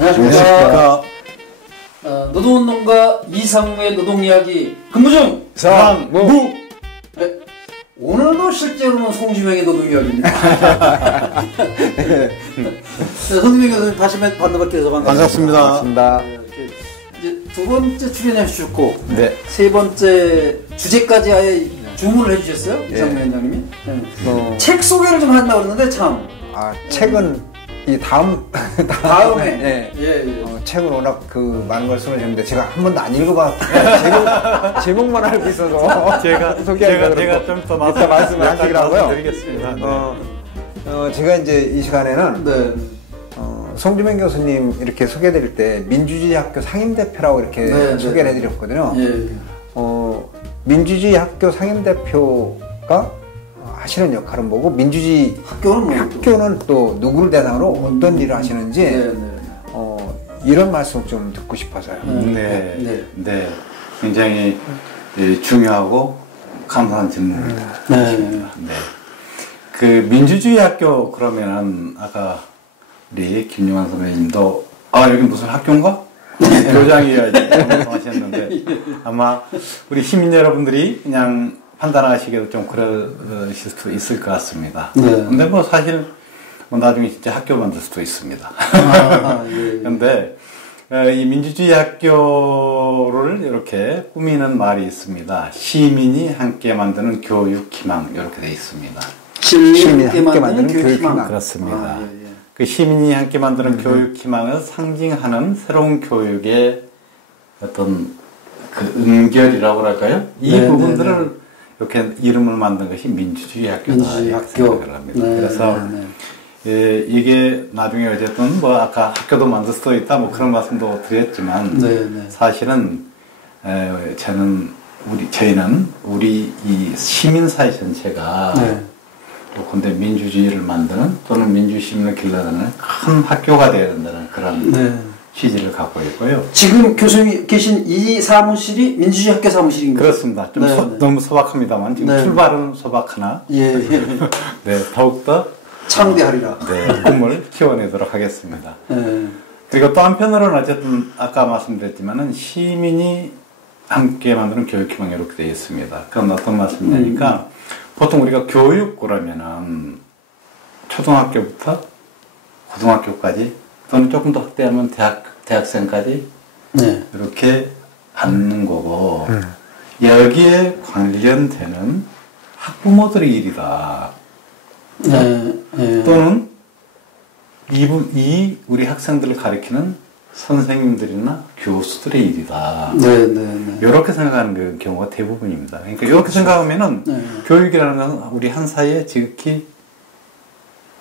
안녕하십니까. 노동운동가 이상무의 노동이야기 근무 중 상무. 네. 오늘도 실제로는 송지명의 노동이야기입니다. 네, 송지명 교수님 다시 만나뵙게 돼서 반갑습니다. 반갑습니다. 이제 두 번째 출연해 주셨고, 네. 세 번째 주제까지 아예 주문을 해주셨어요, 이상무 위원장님이. 네. 책 소개를 좀 한다고 그러는데 참. 책은 이 다음에. 네. 예. 책은 워낙 많은 걸 쓰셨는데 제가 한 번도 안 읽어봤어요. 제목만 알고 있어서 제가 좀 더 말씀을 하시라고요. 드리겠습니다. 제가 이제 이 시간에는 송지명 교수님 이렇게 소개해드릴 때 민주주의 학교 상임대표라고 이렇게 소개를 해드렸거든요. 민주주의 학교 상임대표가 하시는 역할은 뭐고, 민주주의 학교는 또 누구를 대상으로 어떤 일을 하시는지 이런 말씀 좀 듣고 싶어서요. 네. 굉장히 중요하고 감사한 질문입니다. 그 민주주의 학교 그러면은 아까 우리 김용환 선배님도 여기 무슨 학교인가? 교장이어야지 하셨는데 아마 우리 시민 여러분들이 그냥 판단하시기에도 좀 그러실 수도 있을 것 같습니다. 근데 뭐 사실 나중에 진짜 학교 만들 수도 있습니다. 근데 이 민주주의 학교를 이렇게 꾸미는 말이 있습니다. 시민이 함께 만드는 교육 희망, 이렇게 되어 있습니다. 시민이 함께 만드는 교육 희망. 그렇습니다. 그 시민이 함께 만드는 교육 희망을 상징하는 새로운 교육의 어떤 그 음결이라고 할까요? 이 부분들을 이렇게 이름을 만든 것이 민주주의 학교다. 민주주의 학교. 그래서 이게 나중에 어쨌든 뭐 아까 학교도 만들 수도 있다 뭐 그런 말씀도 드렸지만 사실은 저희는 우리 이 시민사회 전체가 근데 민주주의를 만드는 또는 민주시민을 길러내는 큰 학교가 되어야 된다는 그런 취지를 갖고 있고요. 지금 교수님이 계신 이 사무실이 민주주의 학교 사무실인가요? 그렇습니다. 좀 너무 소박합니다만 지금 출발은 소박하나 더욱더 창대하리라. 꿈을 키워내도록 하겠습니다. 그리고 또 한편으로는 어쨌든 아까 말씀드렸지만은 시민이 함께 만드는 교육희망이 이렇게 되어 있습니다. 그럼 어떤 말씀이냐니까 보통 우리가 교육 그러면은 초등학교부터 고등학교까지 또는 조금 더 확대하면 대학생까지 이렇게 받는 거고 여기에 관련되는 학부모들의 일이다. 또는 우리 학생들을 가르치는 선생님들이나 교수들의 일이다. 이렇게 생각하는 그 경우가 대부분입니다. 그러니까 이렇게 생각하면은 교육이라는 것은 우리 한 사이에 지극히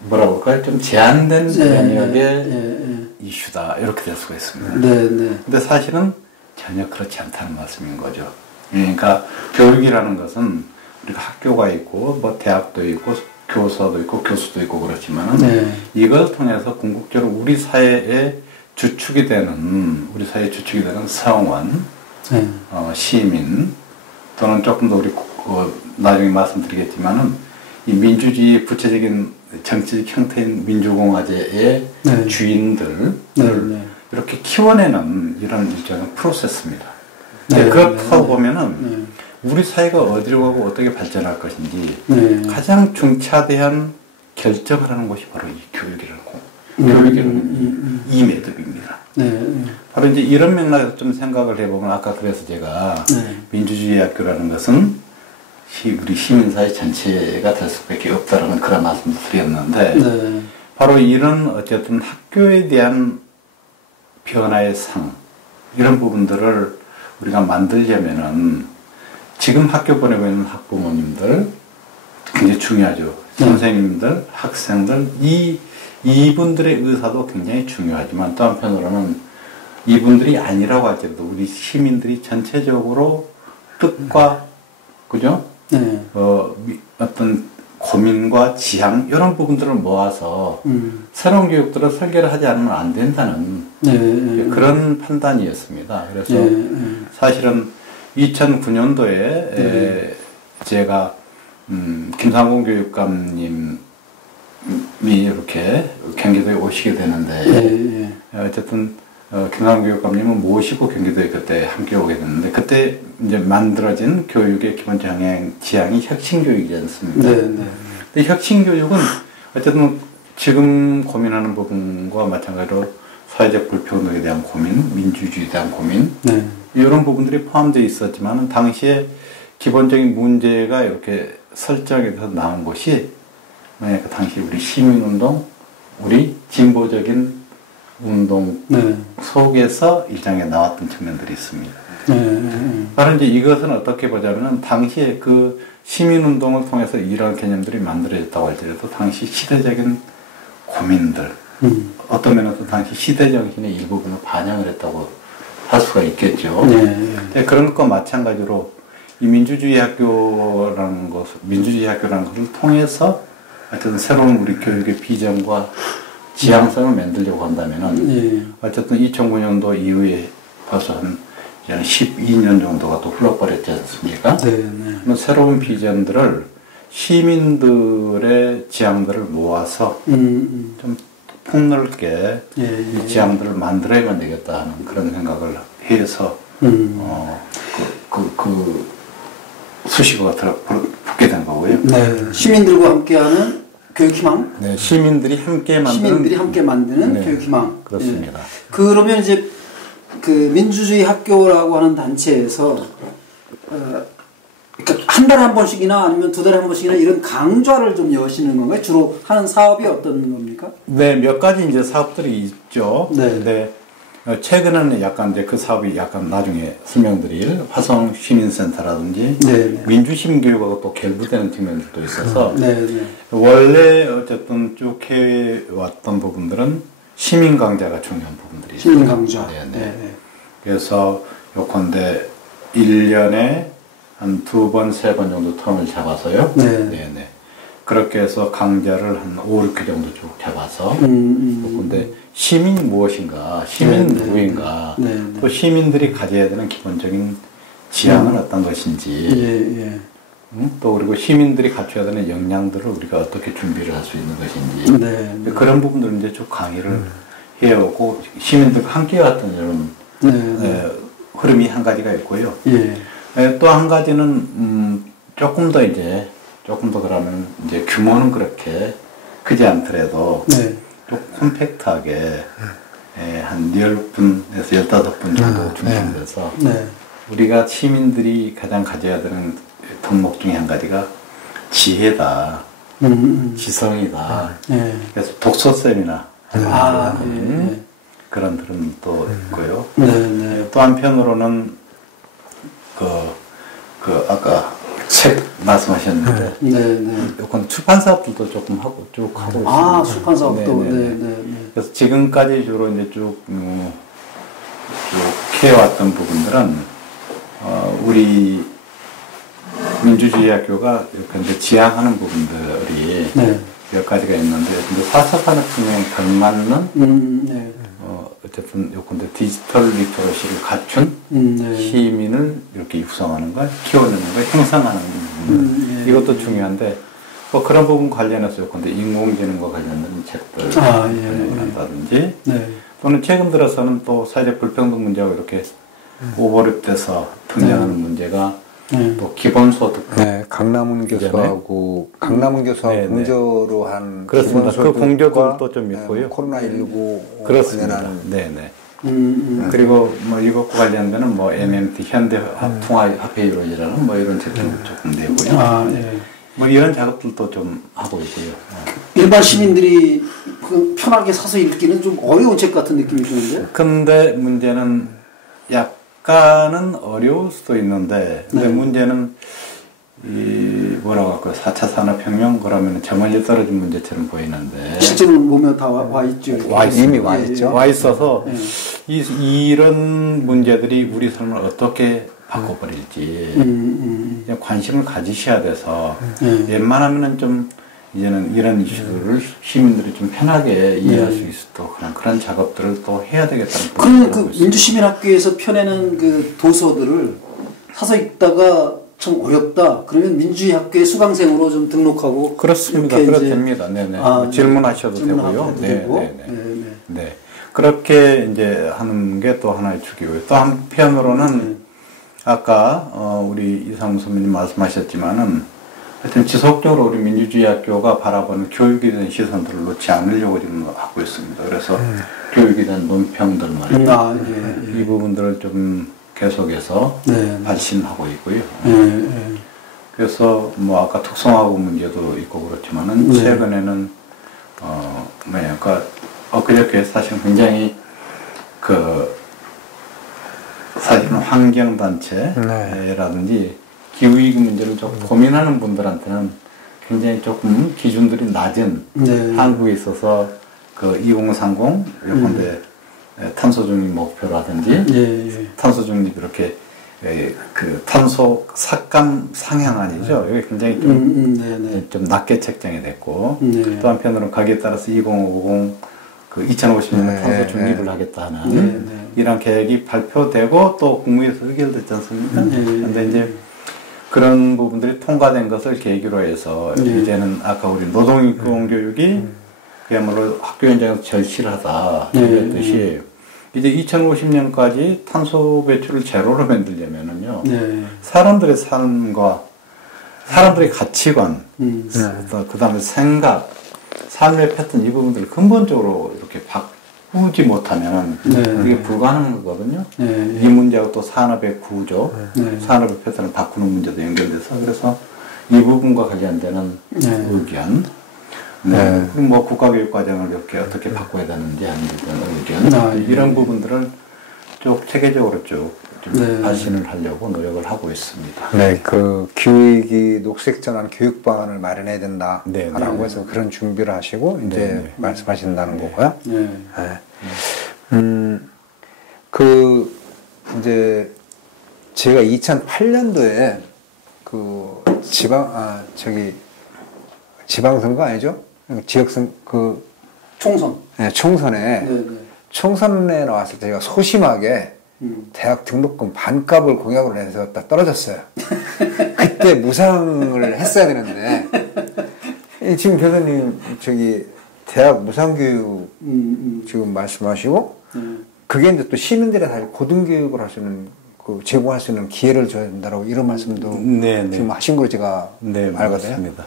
뭐라고 할까요? 좀 제한된 영역의 이슈다. 이렇게 될 수가 있습니다. 근데 사실은 전혀 그렇지 않다는 말씀인 거죠. 그러니까 교육이라는 것은 우리가 학교가 있고 뭐 대학도 있고 교사도 있고 교수도 있고 그렇지만 이걸 통해서 궁극적으로 우리 사회의 주축이 되는 사원, 시민 또는 조금 더 우리 나중에 말씀드리겠지만은 이 민주주의의 구체적인 정치적 형태인 민주공화제의 주인들을 이렇게 키워내는 이런 일종의 프로세스입니다. 그렇다고 보면은 우리 사회가 어디로 가고 어떻게 발전할 것인지 가장 중차대한 결정을 하는 것이 바로 이 교육이라는 교육이라는 이 매듭입니다. 바로 이제 이런 맥락에서 좀 생각을 해보면 아까 그래서 제가 민주주의 학교라는 것은 우리 시민사회 전체가 될 수밖에 없다라는 그런 말씀을 드렸는데 바로 이런 어쨌든 학교에 대한 변화의 상 이런 부분들을 우리가 만들려면은 지금 학교 보내고 있는 학부모님들 굉장히 중요하죠. 선생님들, 학생들 이분들의 의사도 굉장히 중요하지만 또 한편으로는 이분들이 아니라고 할지라도 우리 시민들이 전체적으로 뜻과 그죠? 어떤 고민과 지향 이런 부분들을 모아서 새로운 교육들을 설계를 하지 않으면 안 된다는 그런 판단이었습니다. 그래서 사실은 2009년도에 제가 김상곤 교육감님 이렇게 경기도에 오시게 되는데 어쨌든 김남훈 교육감님은 모시고 경기도에 그때 함께 오게 됐는데 그때 이제 만들어진 교육의 기본 지향이 혁신교육이지 않습니까? 근데 혁신교육은 어쨌든 지금 고민하는 부분과 마찬가지로 사회적 불평등에 대한 고민, 민주주의에 대한 고민 이런 부분들이 포함되어 있었지만 당시에 기본적인 문제가 이렇게 설정이 돼서 나온 것이 그 당시 우리 시민운동, 우리 진보적인 운동 속에서 일장에 나왔던 측면들이 있습니다. 바로 이제 이것은 어떻게 보자면 당시에 그 시민운동을 통해서 이런 개념들이 만들어졌다고 할지라도 당시 시대적인 고민들, 어떤 면에서 당시 시대정신의 일부분을 반영을 했다고 할 수가 있겠죠. 그런 것과 마찬가지로 이 민주주의 학교라는 것을 통해서 어쨌든 새로운 우리 교육의 비전과 지향성을 만들려고 한다면은 어쨌든 2009년도 이후에 벌써 한 12년 정도가 또 흘러버렸지 않습니까? 새로운 비전들을 시민들의 지향들을 모아서 좀 폭넓게 이 지향들을 만들어야만 되겠다 하는 그런 생각을 해서 그 수식어가 붙게 된 거고요. 시민들과 함께하는 교육희망. 시민들이 함께 만드는 교육희망. 그렇습니다. 그러면 이제 그 민주주의 학교라고 하는 단체에서 그러니까 한 달에 한 번씩이나 아니면 두 달에 한 번씩이나 이런 강좌를 좀 여시는 건가요? 주로 하는 사업이 어떤 겁니까? 네, 몇 가지 이제 사업들이 있죠. 최근에는 약간 이제 그 사업이 약간 나중에 설명드릴 화성 시민센터라든지 민주시민교육하고 또 결부되는 측면들도 있어서 원래 어쨌든 쭉 해왔던 부분들은 시민강좌가 중요한 부분들이죠. 시민강좌. 그래서 요컨대 1년에 한 2번, 3번 정도 텀을 잡아서요. 그렇게 해서 강좌를 한 5, 6개 정도 쭉 잡아서 근데 시민이 무엇인가, 시민은 누구인가, 또 시민들이 가져야 되는 기본적인 지향은 어떤 것인지 또 그리고 시민들이 갖춰야 되는 역량들을 우리가 어떻게 준비를 할 수 있는 것인지 그런 부분들을 이제 쭉 강의를 해오고 시민들과 함께 왔던 이런 흐름이 한 가지가 있고요. 또 한 가지는 조금 더 그러면 이제 규모는 그렇게 크지 않더라도 또 콤팩트하게 한 10분에서 15분 정도 중심돼서 우리가 시민들이 가장 가져야 되는 덕목 중에 한 가지가 지혜다, 지성이다. 그래서 독서 세미나 그런 들은 또 있고요. 또 한편으로는 아까 책 말씀하셨는데 요건 출판 사업들도 조금 하고 쭉 하고 있습니다. 출판 사업도. 그래서 지금까지 주로 이제 쭉 해왔던 부분들은 우리 민주주의 학교가 이렇게 이제 지향하는 부분들이 몇 가지가 있는데, 근데 4차 산업혁명에 걸맞는 어쨌든 요건데 디지털 리터러시를 갖춘 시민을 이렇게 육성하는 것, 키워내는 것, 형성하는 이것도 중요한데 뭐 그런 부분 관련해서 요건데 인공지능과 관련된 책들 한다든지 또는 최근 들어서는 또 사회적 불평등 문제가 이렇게 오버랩돼서 등장하는 문제가 또 기본소득. 강남훈 교수하고 공저로 한 그렇습니다. 그 공저도 좀 있고요. 코로나19 그렇습니다. 그리고 뭐 이것과 관련되는 뭐 MMT 현대 통합화폐이론이라는 뭐 이런 책들도 조금 내고요. 뭐 이런 작업들도 좀 하고 있고요. 일반 시민들이 편하게 사서 읽기는 좀 어려운 책 같은 느낌이 드는데. 근데 문제는 약간은 어려울 수도 있는데, 근데 문제는 뭐라고 할까요? 4차 산업혁명 그러면 저 멀리 떨어진 문제처럼 보이는데 실제로 보면 다 와 있죠. 이미 와 있죠. 와 있어서 이런 문제들이 우리 삶을 어떻게 바꿔버릴지 관심을 가지셔야 돼서 웬만하면은 좀 이제는 이런 이슈들을 시민들이 좀 편하게 이해할 수 있도록 그런 작업들을 또 해야 되겠다는. 그 민주시민학교에서 펴내는 그 도서들을 사서 읽다가 참 어렵다. 그러면 민주주의 학교에 수강생으로 좀 등록하고 그렇습니다. 그렇답니다. 네네. 질문하셔도 되고요. 네. 그렇게 이제 하는 게 또 하나의 축이고요. 또 한편으로는 아까 우리 이상무 선배님 말씀하셨지만은 하여튼 지속적으로 우리 민주주의 학교가 바라보는 교육에 대한 시선들을 놓지 않으려고 지금 하고 있습니다. 그래서 교육에 대한 논평들 말이죠. 이 부분들을 좀 계속해서 발신하고 있고요. 그래서 뭐 아까 특성화고 문제도 있고 그렇지만은 최근에는 그러니까 엊그저께 사실 굉장히 사실은 환경단체라든지 기후위기 문제를 좀 고민하는 분들한테는 굉장히 조금 기준들이 낮은 한국에 있어서 2030 예컨대 탄소 중립 목표라든지 탄소 중립 이렇게 탄소 삭감 상향안이죠. 이게 굉장히 좀 낮게 책정이 됐고 또 한편으로는 거기에 따라서 2050 2050년 탄소 중립을 하겠다는 이런 계획이 발표되고 또 국무회에서 의결됐지 않습니까? 그런데 이제 그런 부분들이 통과된 것을 계기로 해서 이제는 아까 우리 노동인권교육이 그야말로 학교 현장에서 절실하다 그랬듯이 이제 2050년까지 탄소 배출을 제로로 만들려면은요 사람들의 삶과 사람들의 가치관 그 다음에 생각 삶의 패턴 이 부분들을 근본적으로 이렇게 바꾸지 못하면 그게 불가능한 거거든요. 이 문제하고 또 산업의 구조, 산업의 패턴을 바꾸는 문제도 연결돼서 그래서 이 부분과 관련되는 의견, 그리고 뭐 국가교육과정을 이렇게 어떻게 바꿔야 되는지 하는 의견, 이런 부분들을 쭉 체계적으로 쭉 발신을 하려고 노력을 하고 있습니다. 네, 기후위기 녹색전환 교육 방안을 마련해야 된다라고 해서 그런 준비를 하시고 이제 말씀하신다는 거고요. 이제 제가 2008년도에 지방선거 아니죠? 지역선 총선. 네, 총선에 나왔을 때 제가 소심하게 대학 등록금 반값을 공약으로 내서 떨어졌어요. 그때 무상을 했어야 되는데 지금 교수님 대학 무상교육 지금 말씀하시고 그게 이제 또 시민들의 사실 고등교육을 할 수 있는 제공할 수 있는 기회를 줘야 된다라고 이런 말씀도 지금 하신 걸로 제가 알거든요. 맞습니다.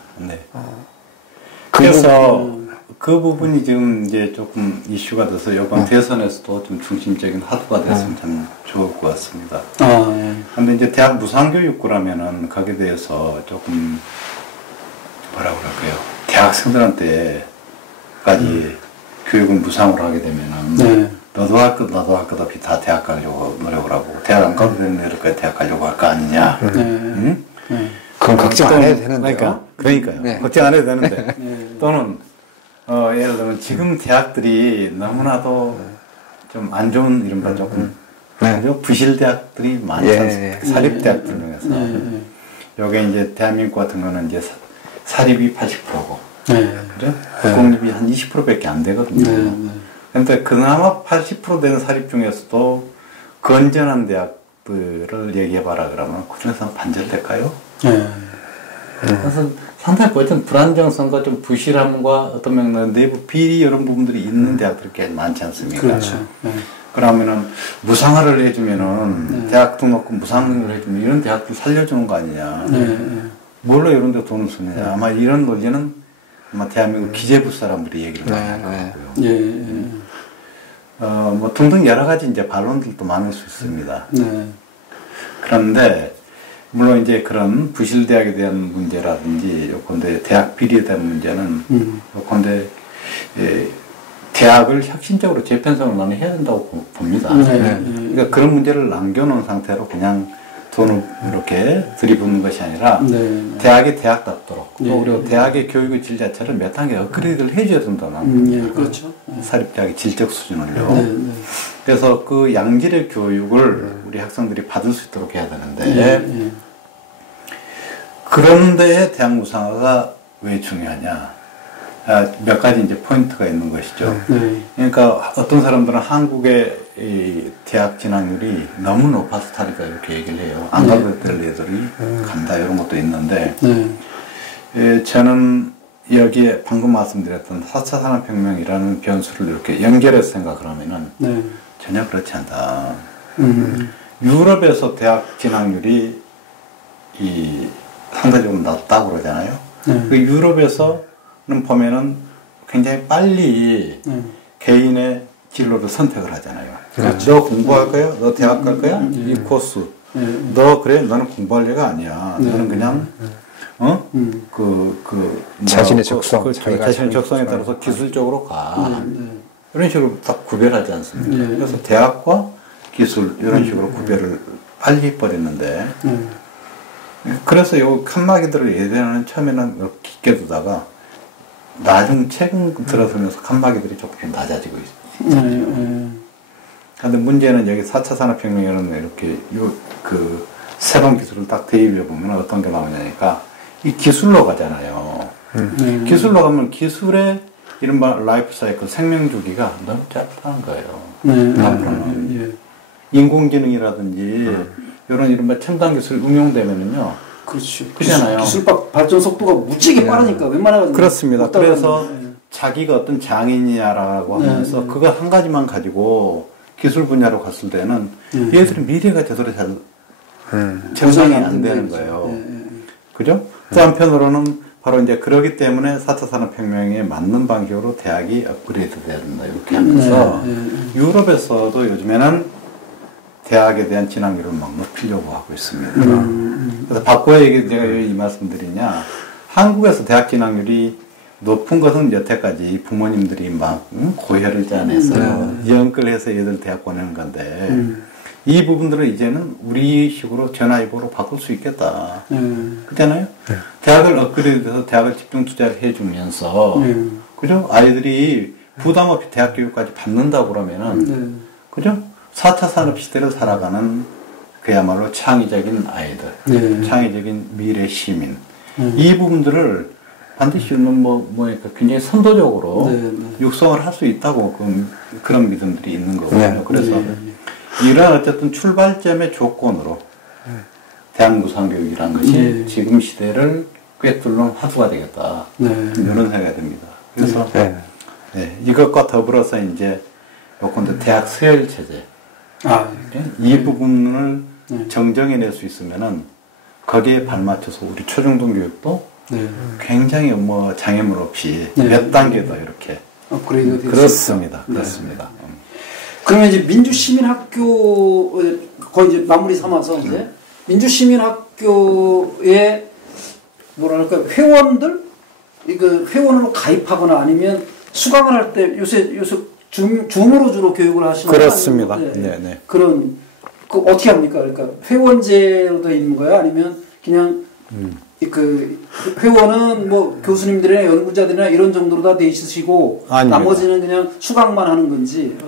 그래서 그 부분이 지금 이제 조금 이슈가 돼서 이번 대선에서도 좀 중심적인 화두가 됐으면 참 좋을 것 같습니다. 근데 이제 대학 무상교육부라면은 거기에 대해서 조금 뭐라고 그럴까요? 대학생들한테까지 교육을 무상으로 하게 되면은 너도 할 것, 나도 할 것 없이 다 대학 가려고 노력을 하고 대학 안 가도 되는 애들까지 대학 가려고 할 거 아니냐? 그건 걱정 안 해도 되는데요. 그러니까요. 걱정 안 해도 되는데 또는 예를 들면 지금 대학들이 너무나도 좀 안 좋은 이른바 조금 부실 대학들이 많지 않습니까? 사립 대학들 중에서 요게 이제 대한민국 같은 거는 이제 사립이 80%고 그죠? 공립이 한 20%밖에 안 되거든요. 그런데 그나마 80% 되는 사립 중에서도 건전한 대학들을 얘기해봐라 그러면 그 중에서 반절될까요? 그래서 상당히 어떤 불안정성과 좀 부실함과 어떤 맥락 내부 비리 이런 부분들이 있는 대학들이 꽤 많지 않습니까? 그렇죠. 그러면은 무상화를 해주면은 대학 등록금 무상을 해주면 이런 대학들 살려주는 거 아니냐? 뭘로 이런 데 돈을 쓰느냐? 아마 이런 논리는 아마 대한민국 기재부 사람들이 얘기를 많이 할 거고요. 뭐 등등 여러 가지 이제 반론들도 많을 수 있습니다. 그런데 물론 이제 그런 부실 대학에 대한 문제라든지 요컨대 대학 비리에 대한 문제는 요컨대 대학을 혁신적으로 재편성을 나는 해야 된다고 봅니다. 그러니까 그런 문제를 남겨놓은 상태로 그냥 돈을 이렇게 들이붓는 것이 아니라 대학이 대학답도록 또 그리고 대학의 교육의 질 자체를 몇 단계 업그레이드를 해줘야 된다는 그렇죠. 사립대학의 질적 수준을요. 그래서 그 양질의 교육을 우리 학생들이 받을 수 있도록 해야 되는데 그런데 대학 무상화가 왜 중요하냐? 몇 가지 이제 포인트가 있는 것이죠. 그러니까 어떤 사람들은 한국의 이 대학 진학률이 너무 높아서 탈이다 이렇게 얘기를 해요. 안 가도 될 애들이 간다 이런 것도 있는데 저는 여기에 방금 말씀드렸던 4차 산업혁명이라는 변수를 이렇게 연결해서 생각을 하면은 전혀 그렇지 않다. 유럽에서 대학 진학률이 상대적으로 낮다고 그러잖아요. 그 유럽에서는 보면은 굉장히 빨리 개인의 진로를 선택을 하잖아요. 그렇죠. 너 공부할 거야? 너 대학 갈 거야? 이 코스. 너 그래? 너는 공부할 애가 아니야. 너는 그냥 자신의 적성, 자신의 적성에 따라서 기술적으로 가. 이런 식으로 딱 구별하지 않습니까? 그래서 대학과 기술 이런 식으로 구별을 빨리 해버렸는데 그래서 요 칸막이들을 예전에는 처음에는 깊게 두다가 나중 최근 들어서면서 칸막이들이 조금 낮아지고 있어요. 그런데 문제는 여기 4차 산업혁명에는 이렇게 그 새로운 기술을 딱 대입해 보면 어떤 게 나오냐니까 이 기술로 가잖아요. 기술로 가면 기술의 이른바 라이프 사이클 생명 주기가 너무 짧다는 거예요. 인공지능이라든지 이런 이른바 첨단 기술 응용되면은요. 그렇죠. 그렇잖아요. 기술 발전 속도가 무지개 빠르니까 웬만하면 그렇습니다. 그래서 자기가 어떤 장인이냐라고 하면서 그거 한 가지만 가지고 기술 분야로 갔을 때는 얘들이 미래가 제대로 잘 전망이 안 되는 거예요. 그죠? 또 한편으로는 바로 이제 그러기 때문에 4차 산업혁명에 맞는 방식으로 대학이 업그레이드 돼야 된다. 이렇게 하면서 유럽에서도 요즘에는 대학에 대한 진학률을 막 높이려고 하고 있습니다. 그래서 바꿔야 제가 왜 이 말씀 드리냐. 한국에서 대학 진학률이 높은 것은 여태까지 부모님들이 막 고혈을 짜내서 연끌해서 얘들 대학 보내는 건데 이 부분들은 이제는 우리식으로 전화위복으로 바꿀 수 있겠다. 그렇잖아요? 대학을 업그레이드해서 대학을 집중 투자를 해주면서 그죠? 아이들이 부담 없이 대학 교육까지 받는다고 그러면은 그죠? 4차 산업 시대를 살아가는 그야말로 창의적인 아이들, 창의적인 미래 시민 이 부분들을 반드시 굉장히 선도적으로 육성을 할 수 있다고 그런 믿음들이 있는 거거든요. 그래서 이런 어쨌든 출발점의 조건으로 대학 무상교육이라는 것이 지금 시대를 꿰뚫는 화두가 되겠다. 이런 생각이 듭니다. 그래서 이것과 더불어서 이제 요건데 대학 서열 체제 이 부분을 정정해낼 수 있으면은 거기에 발맞춰서 우리 초중등 교육도 굉장히 장애물 없이 몇 단계도 이렇게 업그레이드 그렇습니다. 그렇습니다. 그러면 이제 민주시민학교 거의 이제 마무리 삼아서 이제 민주시민학교의 뭐랄까 회원들 그 회원으로 가입하거나 아니면 수강을 할 때 요새 줌으로 주로 교육을 하시는 그렇습니다. 네. 그런 어떻게 합니까? 그러니까 회원제로 되어 있는 거야? 아니면 그냥 그 회원은 뭐 교수님들이나 연구자들이나 이런 정도로 다 돼 있으시고 아닙니다. 나머지는 그냥 수강만 하는 건지?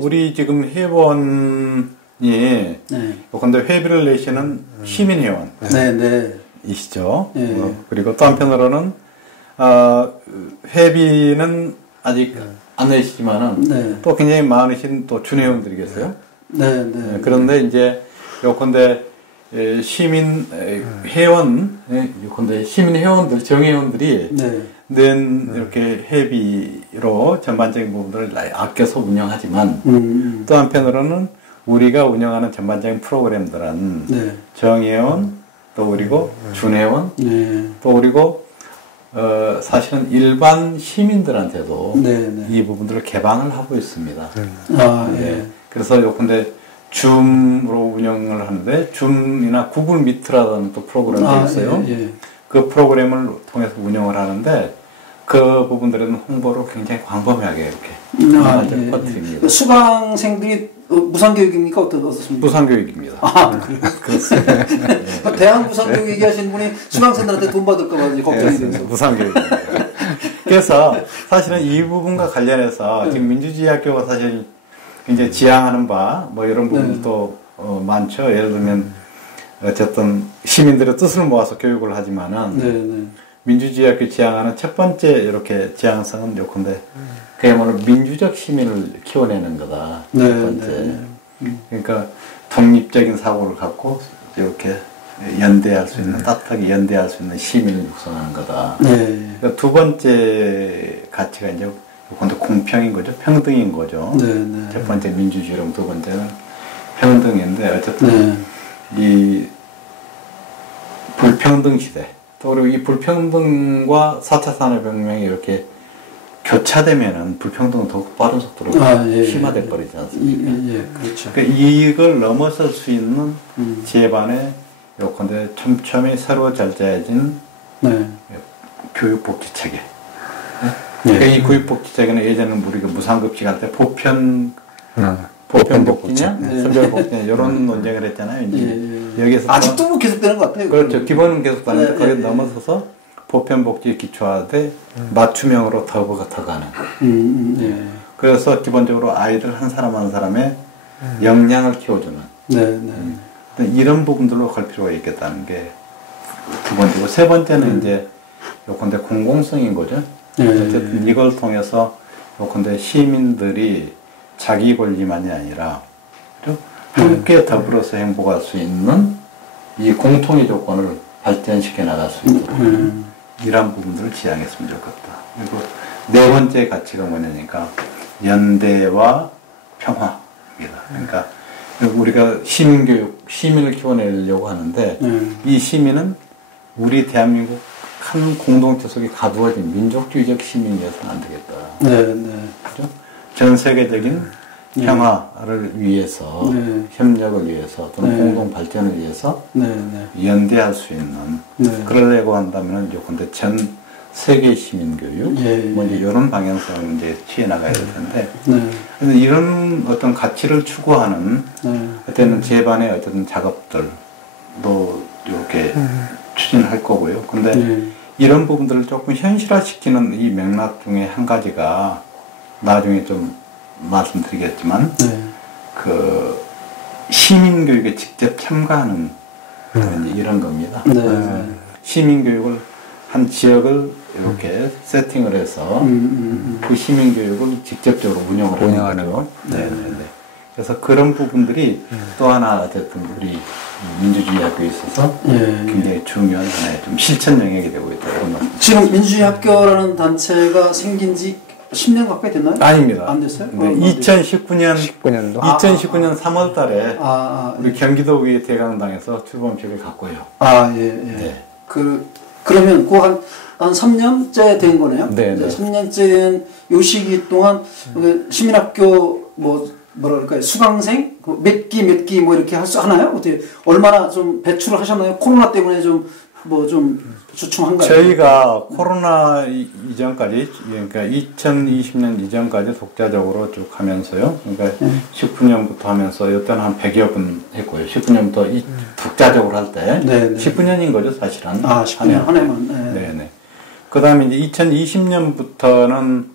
우리 지금 회원이 근데 회비를 내시는 시민회원 이시죠. 그리고 또 한편으로는 회비는 아직 안 내시지만은 또 굉장히 많으신 또 준회원들이 계세요. 그런데 이제 요컨대 시민 회원, 요컨대 시민 회원들, 정회원들이 낸 이렇게 회비로 전반적인 부분들을 아껴서 운영하지만 또 한편으로는 우리가 운영하는 전반적인 프로그램들은 정회원, 또 그리고 준회원, 또 그리고 사실은 일반 시민들한테도 이 부분들을 개방을 하고 있습니다. 그래서 요컨대 줌으로 운영을 하는데 줌이나 구글 미트라는 또 프로그램이 있어요. 그 프로그램을 통해서 운영을 하는데 그 부분들은 홍보를 굉장히 광범위하게 이렇게 퍼뜨립니다. 수강생들이 무상교육입니까? 어떻습니까? 무상교육입니다. 그렇습니다. 대학 무상교육 얘기하시는 분이 수강생들한테 돈 받을까봐 걱정이 돼서. 무상교육입니다. 그래서 사실은 이 부분과 관련해서 지금 민주주의학교가 사실 굉장히 지향하는 바, 이런 부분도 많죠. 예를 들면, 어쨌든 시민들의 뜻을 모아서 교육을 하지만은, 민주주의학교 지향하는 첫 번째 이렇게 지향성은 요건데 그야말로 민주적 시민을 키워내는 거다. 네, 첫 번째. 네. 그러니까 독립적인 사고를 갖고 이렇게 연대할 수 있는 따뜻하게 연대할 수 있는 시민을 육성하는 거다. 네. 그러니까 두 번째 가치가 이제 요건데 공평인 거죠, 평등인 거죠. 네, 네. 첫 번째 민주주의랑 두 번째는 평등인데 어쨌든 네. 이 불평등 시대. 또 그리고 이 불평등과 4차 산업혁명이 이렇게 교차되면은 불평등은 더욱 빠른 속도로 심화돼 버리지 않습니까? 그렇죠. 그러니까 이걸 넘어설 수 있는 제반의 요건데 촘촘히 새로 잘 짜여진 네. 교육복지 체계. 네? 그러니까 이 교육복지 체계는 예전에는 우리가 무상급식 할 때 보편복지냐, 선별복지냐 이런 논쟁을 했잖아요. 이제 여기서 아직도 뭐 계속되는 것 같아요. 그렇죠. 기본은 계속 되는데 거기에 넘어서서 보편복지에 기초화돼 맞춤형으로 더 가는. 그래서 기본적으로 아이들 한 사람 한 사람의 역량을 키워주는. 이런 부분들로 갈 필요가 있겠다는 게 두 번째고 세 번째는 이제 요건데 공공성인 거죠. 어쨌든 이걸 통해서 요건데 시민들이 자기 권리만이 아니라 함께 더불어서 행복할 수 있는 이 공통의 조건을 발전시켜 나갈 수 있도록 이러한 부분들을 지향했으면 좋겠다. 그리고 네 번째 가치가 뭐냐니까 연대와 평화입니다. 그러니까 우리가 시민교육, 시민을 키워내려고 하는데 이 시민은 우리 대한민국 한 공동체 속에 가두어진 민족주의적 시민이어서는 안 되겠다. 그렇죠? 전 세계적인 평화를 위해서, 협력을 위해서, 또는 공동 발전을 위해서 연대할 수 있는 그러려고 한다면 요건데 전 세계 시민교육, 뭐 이제 이런 방향성을 이제 취해 나가야 될 텐데, 그래서 이런 어떤 가치를 추구하는 어떤 제반의 어떤 작업들도 이렇게 추진할 거고요. 근데 이런 부분들을 조금 현실화시키는 이 맥락 중에 한 가지가 나중에 좀 말씀드리겠지만 그 시민교육에 직접 참가하는 이런 겁니다. 시민교육을 한 지역을 이렇게 세팅을 해서 그 시민교육을 직접적으로 운영하는 거. 그래서 그런 부분들이 또 하나 어쨌든 우리 민주주의 학교에 있어서 굉장히 중요한 하나의 좀 실천 영역이 되고 있다. 지금 민주주의 학교라는 단체가 생긴 지 10년 가까이 됐나요? 아닙니다. 안 됐어요? 네, 2019년도 3월 달에 우리 경기도의 대강당에서 출범식을 갖고요. 그러면 한 3년째 된 거네요? 네. 3년째 된 요 시기 동안 시민학교 뭐랄까요, 수강생 몇 기 뭐 이렇게 하나요? 어떻게 얼마나 좀 배출을 하셨나요? 코로나 때문에 좀 주춤한가요? 저희가 코로나 이전까지, 그러니까 2020년 이전까지 독자적으로 쭉 하면서요. 그러니까 19년부터 하면서 이때는 한 100여 분 했고요. 19년부터 독자적으로 할 때 19년인 거죠, 사실은. 19년 한 해만. 네네. 그 다음에 이제 2020년부터는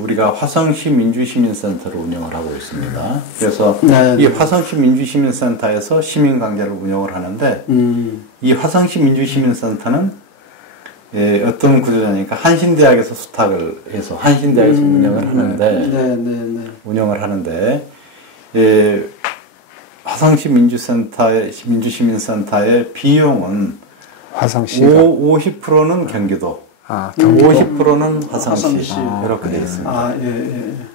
우리가 화성시 민주시민센터를 운영을 하고 있습니다. 그래서 이 화성시 민주시민센터에서 시민강좌를 운영을 하는데 이 화성시 민주시민센터는 어떤 구조냐니까 한신대학에서 수탁을 해서 한신대학에서 운영을 하는데 화성시 민주시민센터의 비용은 화성시가 50%는 경기도, 50%는 화성시 이렇게 되어 있습니다.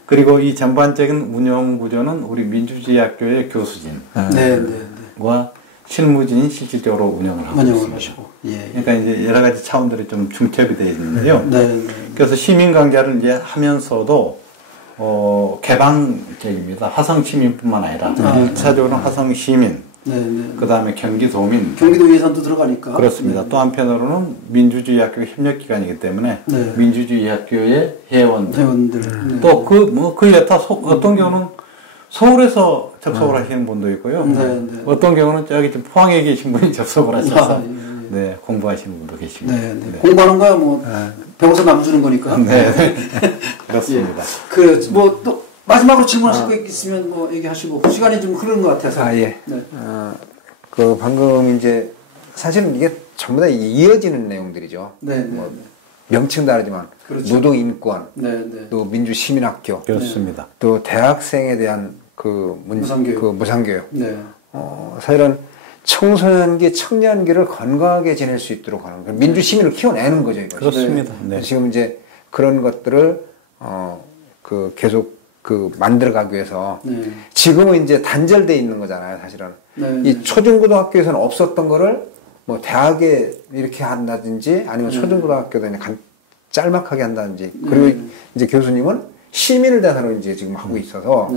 그리고 이 전반적인 운영 구조는 우리 민주주의 학교의 교수진과 실무진이 실질적으로 운영을 하고 있습니다. 그러니까 이제 여러 가지 차원들이 좀 중첩이 되어 있는데요. 그래서 시민 강좌를 이제 하면서도 개방적입니다. 화성 시민뿐만 아니라 1차적으로는 화성 시민, 그 다음에 경기도민. 경기도 예산도 들어가니까. 그렇습니다. 또 한편으로는 민주주의 학교 협력기관이기 때문에 민주주의 학교의 회원들. 또 그 여타 어떤 경우는 서울에서 접속을 하시는 분도 있고요. 어떤 경우는 저기 포항에 계신 분이 접속을 하셔서 공부하시는 분도 계십니다. 공부하는 거야 배워서 남 주는 거니까. 그렇습니다. 또 마지막으로 질문하실 거 있으면 얘기하시고 시간이 좀 흐르는 것 같아서. 방금 이제 사실은 이게 전부 다 이어지는 내용들이죠. 네, 뭐 명칭 다르지만 그렇죠. 노동인권, 네. 또 민주시민학교, 그렇습니다. 또 대학생에 대한 그 무상교육. 네. 사실은 청소년기, 청년기를 건강하게 지낼 수 있도록 하는 거. 민주시민을 키워내는 거죠, 이거. 그렇습니다. 네. 지금 이제 그런 것들을 계속 만들어가기 위해서 지금은 이제 단절돼 있는 거잖아요, 사실은. 이 초중고등학교에서는 없었던 거를 뭐 대학에 이렇게 한다든지 아니면 초중고등학교도 그냥 짤막하게 한다든지 그리고 이제 교수님은 시민을 대상으로 이제 지금 하고 있어서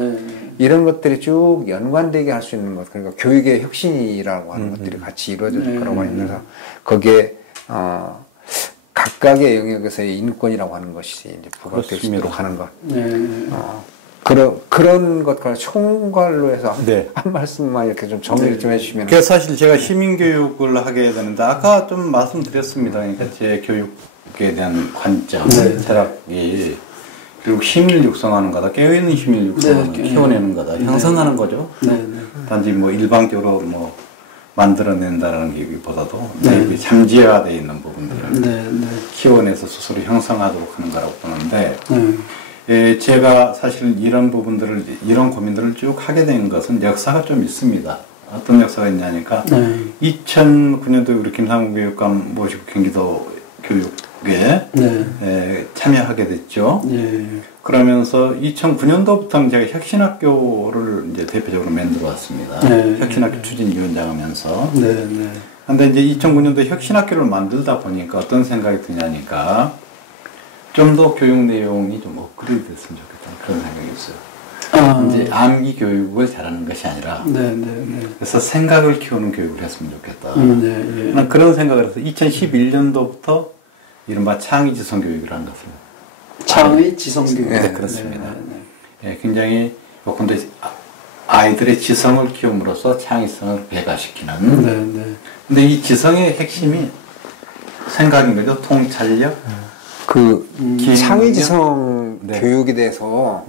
이런 것들이 쭉 연관되게 할 수 있는 것, 그러니까 교육의 혁신이라고 하는 것들이 같이 이루어질 거라고 하면서 거기에 각각의 영역에서의 인권이라고 하는 것이 이제 부각될 수 있도록 하는 것. 그런 것과 총괄로 해서 한 말씀만 이렇게 좀 정리를 좀 해주시면. 그래서 사실 제가 시민교육을 하게 되는데 아까 좀 말씀드렸습니다. 그러니까 제 교육에 대한 관점, 철학이 그리고 힘을 육성하는 거다, 깨어있는 힘을 육성하는, 키워내는 거다, 형성하는 거죠. 단지 뭐 일방적으로 뭐 만들어낸다는 기보다도 잠재화되어 있는 부분들을 키워내서 스스로 형성하도록 하는 거라고 보는데, 제가 사실 이런 부분들을, 이런 고민들을 쭉 하게 된 것은 역사가 좀 있습니다. 어떤 역사가 있냐니까, 2009년도에 우리 김상훈 교육감 모시고 경기도 교육에 참여하게 됐죠. 그러면서 2009년도부터 제가 혁신학교를 이제 대표적으로 만들어 왔습니다. 혁신학교 추진위원장 하면서. 근데 이제 2009년도에 혁신학교를 만들다 보니까 어떤 생각이 드냐니까, 좀 더 교육 내용이 좀 업그레이드 됐으면 좋겠다, 그런 생각이 있어요. 이제 암기 교육을 잘하는 것이 아니라 그래서 생각을 키우는 교육을 했으면 좋겠다. 난 그런 생각을 해서 2011년도부터 이른바 창의지성 교육이라는 것을. 창의지성 교육. 네, 그렇습니다. 굉장히 요컨대 아이들의 지성을 키움으로써 창의성을 배가시키는. 근데 이 지성의 핵심이 생각인 거죠. 통찰력. 창의지성 교육에 대해서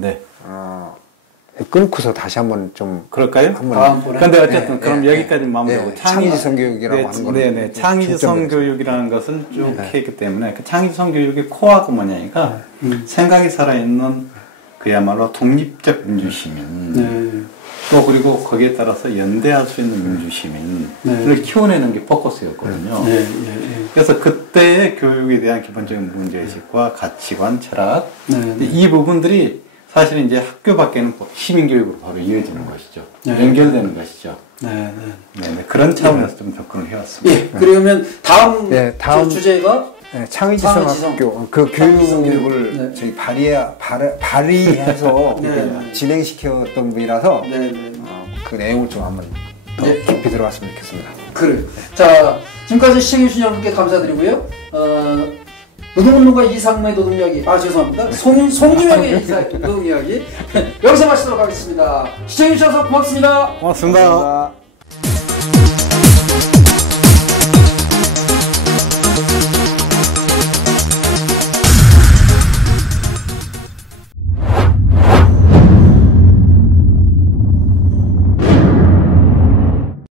끊고서 다시 한번 좀 그럴까요? 그런데 어쨌든 그럼 여기까지 마무리하고 창의지성 교육이라고 하는 거는 창의지성 교육이라는 것을 쭉 했기 때문에 그 창의지성 교육의 코어가 뭐냐니까 생각이 살아있는 그야말로 독립적 민주시민 또 그리고 거기에 따라서 연대할 수 있는 민주시민을 키워내는 게 포커스였거든요. 그래서 그때의 교육에 대한 기본적인 문제의식과 가치관, 철학 이 부분들이 사실은 이제 학교 밖에는 시민교육으로 바로 이어지는 것이죠. 연결되는 것이죠. 그런 차원에서 좀 접근을 해왔습니다. 그러면 다음 주제가 창의지성 학교 그 교육을 저희 발의해서 진행시켰던 분이라서 그 내용을 좀 한번 더 깊이 들어갔으면 좋겠습니다. 그래. 자, 지금까지 시청해주신 여러분께 감사드리고요. 노동운동가 이상의 노동이야기, 죄송합니다. 송유영의 노동이야기 여기서 마치도록 하겠습니다. 시청해주셔서 고맙습니다. 고맙습니다.